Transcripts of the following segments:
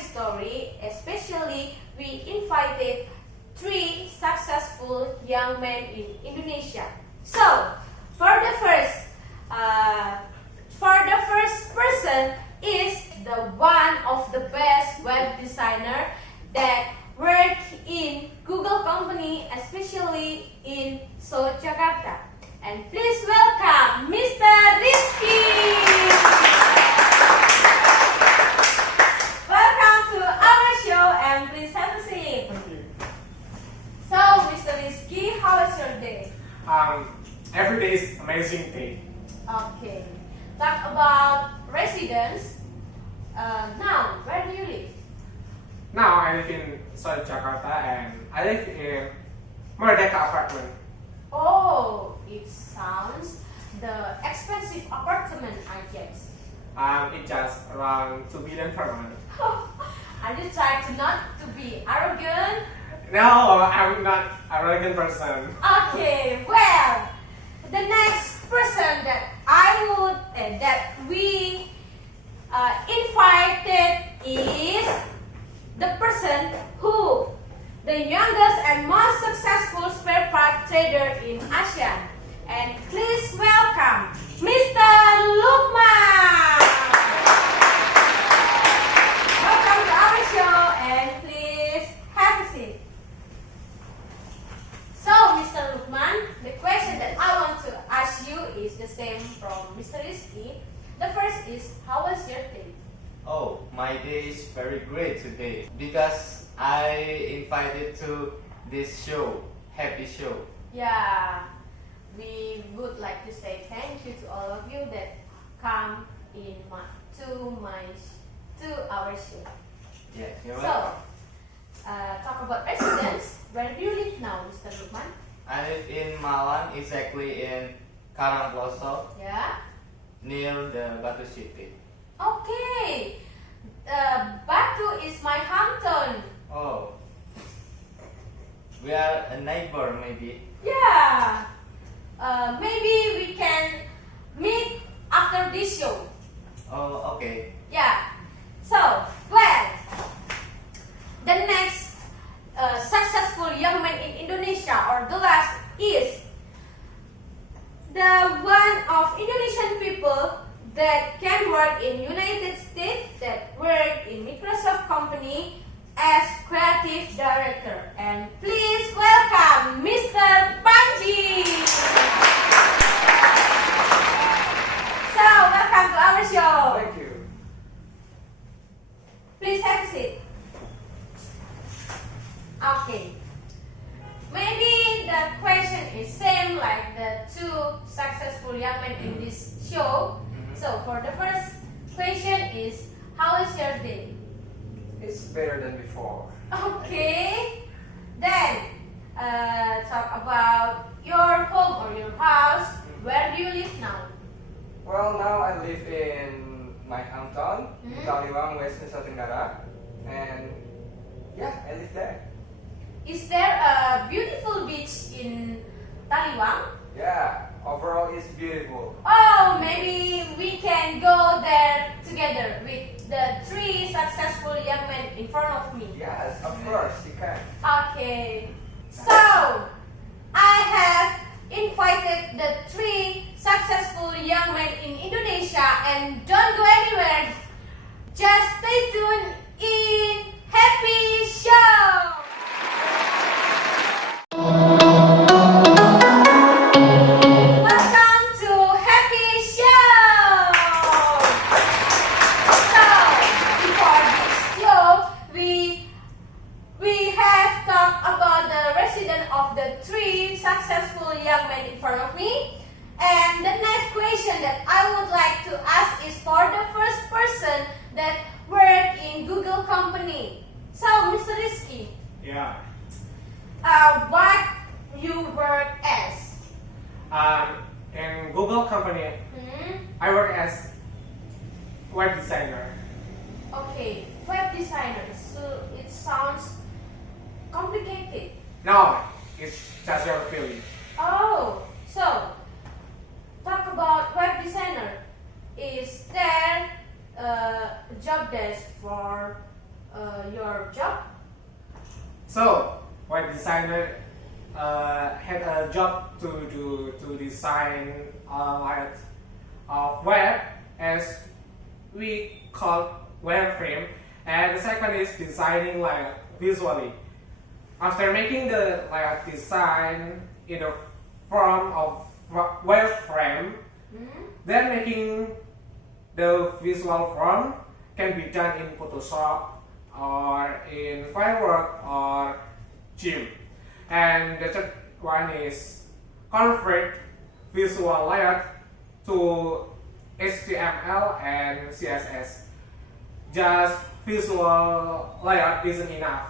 inspiring story. Especially, we invited 3 successful young men in Indonesia. So, for the first person is the one of the best web designer that work in Google company, especially in South Jakarta. And please welcome Mr. Rizky. Welcome to our show and please have a seat. Thank you. So, Mr. Rizky, how was your day? Every day is amazing day. Okay. Talk about residence. Now, where do you live? Now I live in South Jakarta and I live in Merdeka apartment. Oh, it sounds the expensive apartment, I guess. It just around 2 billion per month. Are you trying to not to be arrogant? No, I'm not a arrogant person. Okay, well, the next person that that we invited is the person who the youngest and most successful spare part trader in Asia. And please welcome Mr. Lukman. Welcome to our show and please have a seat. So, Mr. Lukman, the question that I want to ask you is the same from Mr. Rizky. The first is, how was your day? Oh, my day is very great today because I invited to this show, happy show. Yeah, we would like to say thank you to all of you that come to our show. Yes, you're So, welcome. talk about residence. Where do you live now, Mr. Lukman? I live in Malang, exactly in Karangploso, Yeah. near the Batu City. Okay. Batu is my hometown. Oh, we are a neighbor maybe. Yeah. Maybe we can meet after this show. Oh, okay. Yeah. So, well, the next successful young man in Indonesia, or the last, is the one of Indonesian people that can work in United States, that work in Microsoft company as creative director. And please welcome Mr. Panji. So, welcome to our show. Thank you. Please have a seat. Okay. Maybe the question is same like the 2 successful young men in this show. So for the first question is, how is your day? It's better than before. Okay. Then talk about your home or your house. Where do you live now? Well, now I live in my hometown, Mhm. Talliwang, West Nusa Tenggara, and yeah, I live there. Is there a beautiful beach in Talliwang? Yeah, overall it's beautiful. Oh, maybe we can go there together with the 3 successful young men in front of me. Yes, of course you can. Okay. So, I have invited the 3 successful young men in Indonesia, and don't go anywhere. Just stay tuned in Happy Show. Welcome to Happy Show. So, before this show, we have talked about the resident of the 3 successful young men in front of me. And the next question that I would like to ask is for the first person that worked in Google company. So, Mr. Rizky, Yeah. what you work as? In Google company, I work as web designer. Okay, web designer. So it sounds complicated. No, it's just your feeling. Oh, so talk about web designer. Is there a job desk for your job? So, web designer had a job to design like web, as we call wireframe, and the second is designing like visually. After making the design in the form of wireframe, then making the visual form can be done in Photoshop or in Firework or Gym. And the third one is convert visual layout to HTML and CSS. Just visual layout isn't enough.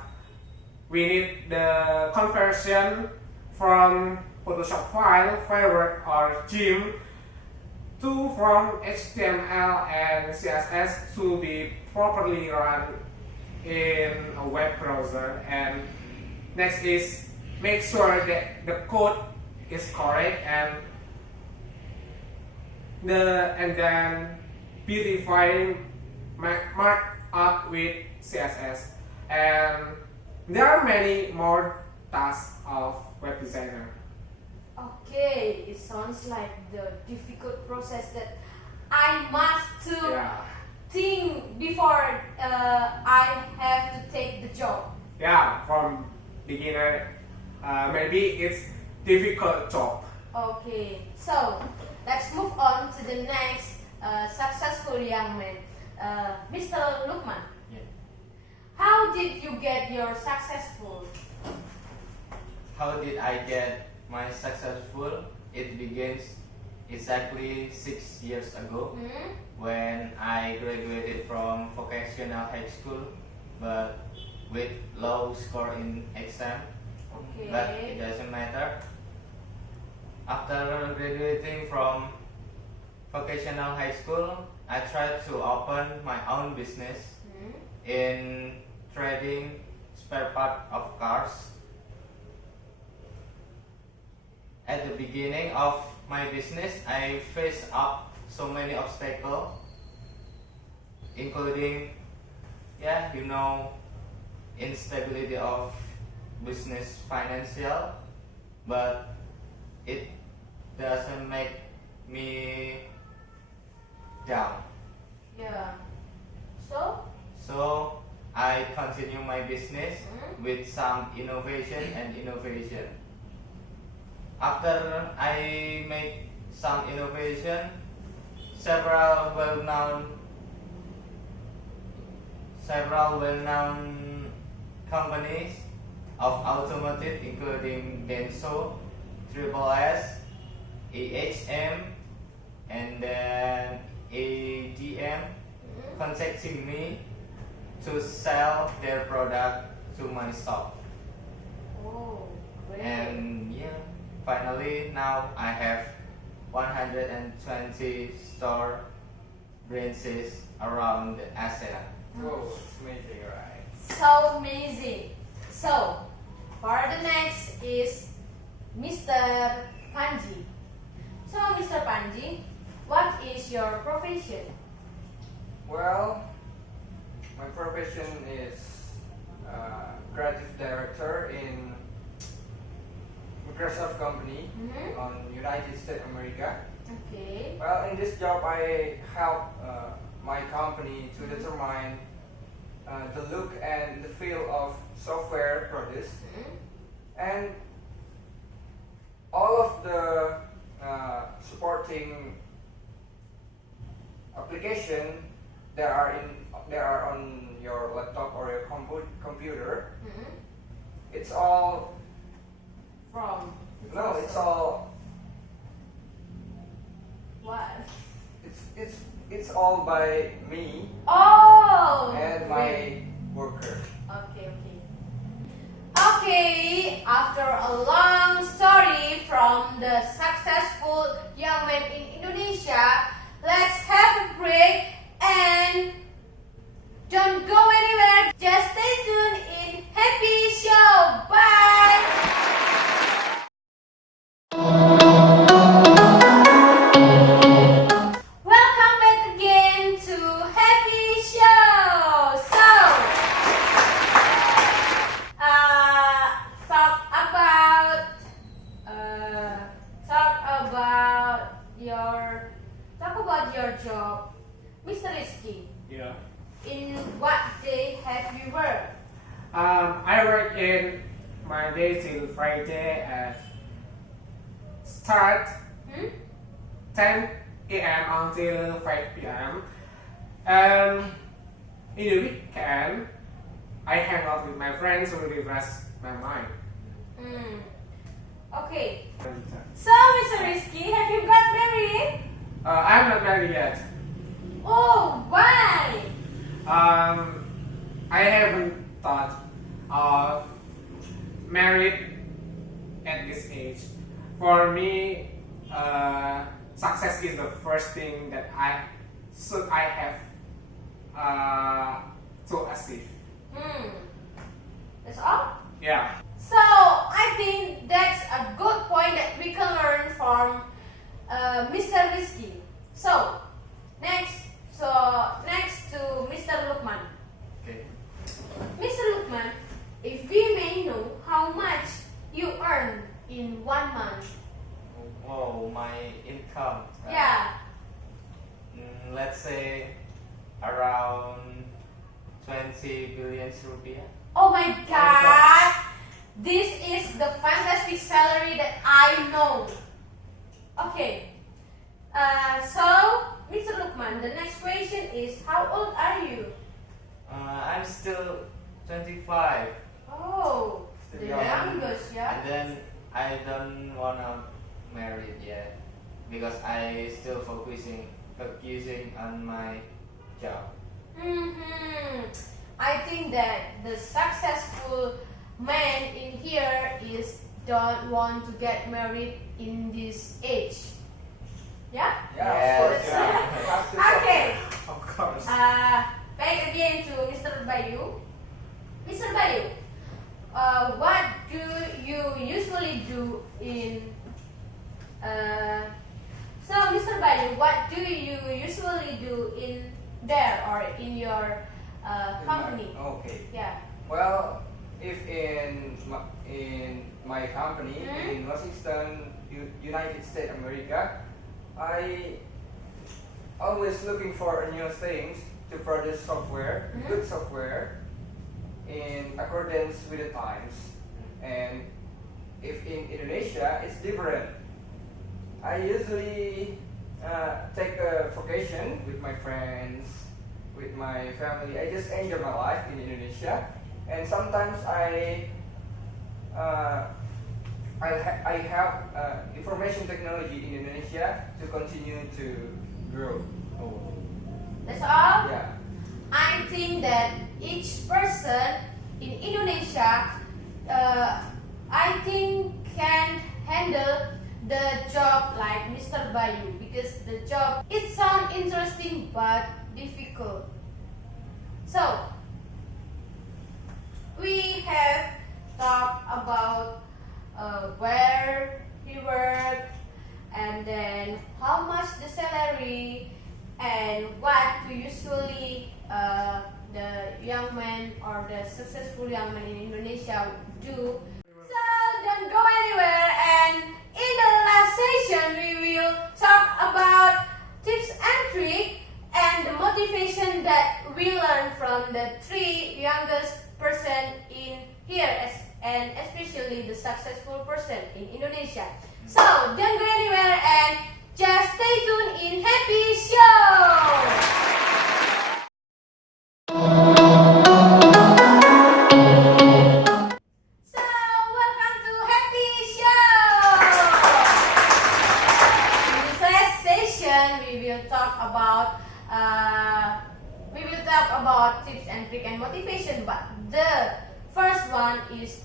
We need the conversion from Photoshop file, Firework or Gym from HTML and CSS to be properly run in a web browser. And next is make sure that the code is correct, and then beautify mark up with CSS. And there are many more tasks of web designer. Okay, it sounds like the difficult process that I must to think before I have to take the job. Yeah, from beginner, maybe it's difficult job. Okay, so let's move on to the next successful young man, Mr. Lukman. Yeah. How did you get your successful? How did I get my successful? It begins exactly 6 years ago when I graduated from vocational high school, but with low score in exam. Okay. But it doesn't matter. After graduating from vocational high school, I tried to open my own business in trading spare part of cars. At the beginning of my business, I faced up so many obstacles, including, instability of business financial, but it doesn't make me down. Yeah. So I continue my business with some innovation. After I make some innovation, several well-known companies of automotive, including Denso, Triple S, EHM, and then ADM, contacting me to sell their product to my shop. Oh, great. And finally now I have 120 store branches around ASEAN. Whoa, it's amazing, right? So amazing. So, for the next is Mr. Panji. So, Mr. Panji, what is your profession? Well, my profession is creative director in Microsoft company on United States America. Okay. Well, in this job I help my company to determine the look and the feel of software produced, and all of the supporting application that are on your laptop or your computer. It's all From? it's all What? it's all by me Oh! and my worker. Okay. Okay, after a long story from the successful young man in Indonesia, let's have a break and don't go anywhere. Just stay tuned in Happy Show. Bye! Welcome back again to Happy Show. So, I work in Monday till Friday at start 10 a.m. until 5 p.m. And in the weekend, I hang out with my friends to refresh my mind. Okay. So, Mr. Rizky, have you got married? I'm not married yet. Oh, why? I haven't thought of married at this age. For me, success is the first thing that I have to achieve. That's all? Yeah. So, I think that's a good point that we can learn from Mr. Rizky. So, next to Mr. Lukman. Okay. Mr. Lukman, if we may know how much you earn in 1 month. Oh, my income. Yeah. Let's say around 20 billion rupiah. Oh my god! This is the fantastic salary that I know. Okay. So, Mr. Lukman, the next question is, how old are you? I'm still 25. Oh, the Still young. youngest, yeah? And then I don't wanna marry yet because I still focusing on my job. I think that the successful man in here is don't want to get married in this age. Yeah? Yeah, Yes, of course. yeah. Have to Okay. Of course. Back again to Mr. Bayu. Mr. Bayu, what do you usually do in so Mr. Bayu, what do you usually do in there or in your company? Okay. Yeah. Well, if in my company Mhm. in Washington, United States America, I always looking for new things to produce software, Mhm. good software, in accordance with the times. And if in Indonesia, it's different. I usually take a vacation with my friends, with my family. I just enjoy my life in Indonesia, and sometimes I have information technology in Indonesia to continue to grow. That's all? Yeah. I think that each person in Indonesia, I think can handle the job like Mr. Bayu because the job it sounds interesting but difficult. So we have talked about where he worked and then how much the salary and what do usually the young man or the successful young man in Indonesia do. So don't go anywhere, and in the last session we will talk about tips and tricks and the motivation that we learn from the 3 youngest person in here and especially the successful person in Indonesia. So don't go anywhere and just stay tuned in Happy Show! So welcome to Happy Show! In this last session we will talk about tips and tricks and motivation, but the first one is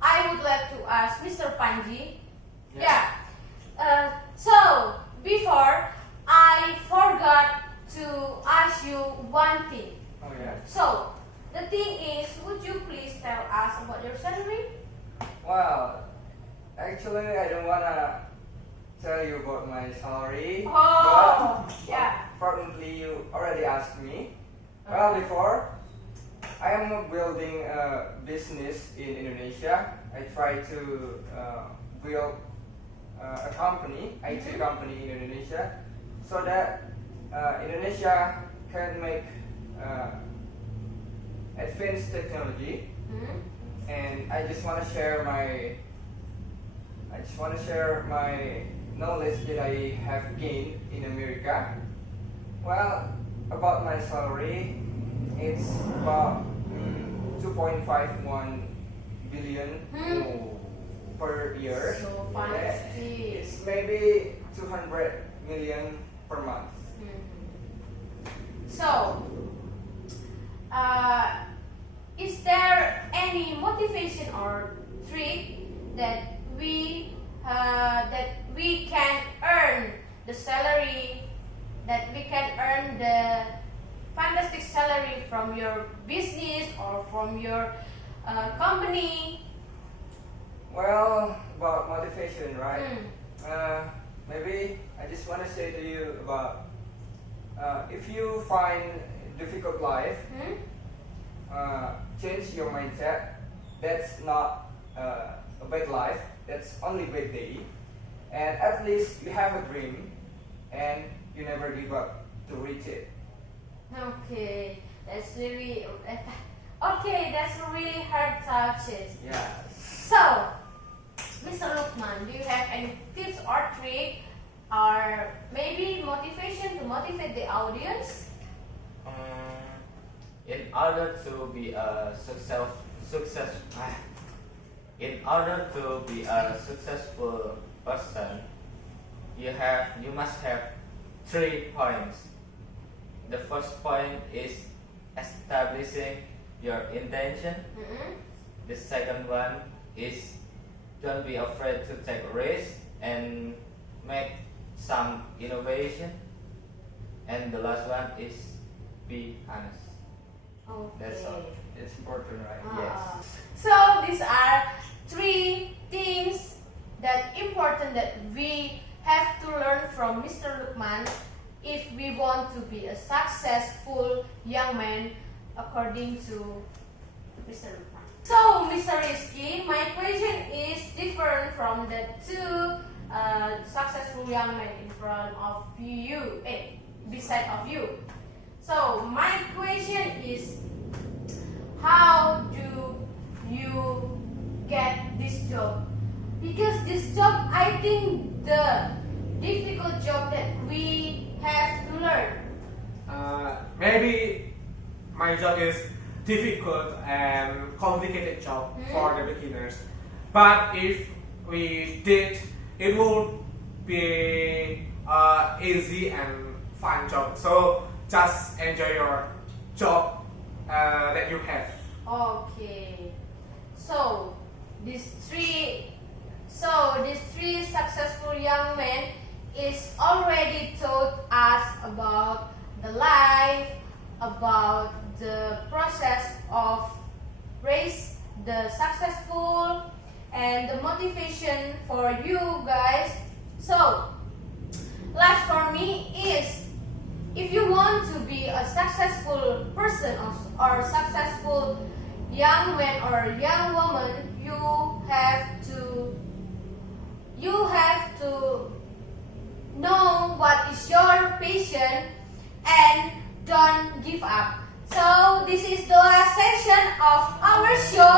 I would like to ask Mr. Panji. Yeah. So before I forgot to ask you one thing. Oh yeah. So the thing is, would you please tell us about your salary? Well, actually, I don't wanna tell you about my salary. Oh, but yeah. Fortunately, you already asked me. Well, before I am building a business in Indonesia. I try to build a company, IT company in Indonesia, so that Indonesia can make advanced technology, Hmm? and I just want to share my knowledge that I have gained in America. Well, about my salary, it's about 2.51 billion per year. So Yeah, fantastic. it's maybe 200 million per month. So, is there any motivation or trick that we can earn the salary, that we can earn the fantastic salary from your business or from your company? Well, about motivation, right? Mm. Maybe I just want to say to you about if you find difficult life, Hmm? change your mindset. That's not a bad life. That's only bad day. And at least you have a dream, and you never give up to reach it. Okay, that's really okay. That's really hard touches. Yeah. So, Mr. Lukman, do you have any tips or trick or maybe motivation to motivate the audience? In order to be a in order to be a successful person, you must have 3 points. The first point is establishing your intention. Mm-hmm. The second one is don't be afraid to take risks and make some innovation. And the last one is be honest. Okay. That's all. It's important, right? Ah. Yes. So these are 3 things that important that we have to learn from Mr. Lukman if we want to be a successful young man according to Mr. Lukman. So Mr. Rizky, my question is different from the 2 successful young men in front of you, beside of you. So my question is, how do you get this job? Because this job, I think the difficult job that we have to learn. Maybe my job is difficult and complicated job for the beginners. But if we did, it will be easy and fun job. So just enjoy your job that you have. Okay. So these three successful young men is already taught us about the life, about the process of raise the successful and the motivation for you guys. So last for me is, if you want to be a successful person or successful young man or young woman, you have to know what is your passion and don't give up. So this is the last section of our show.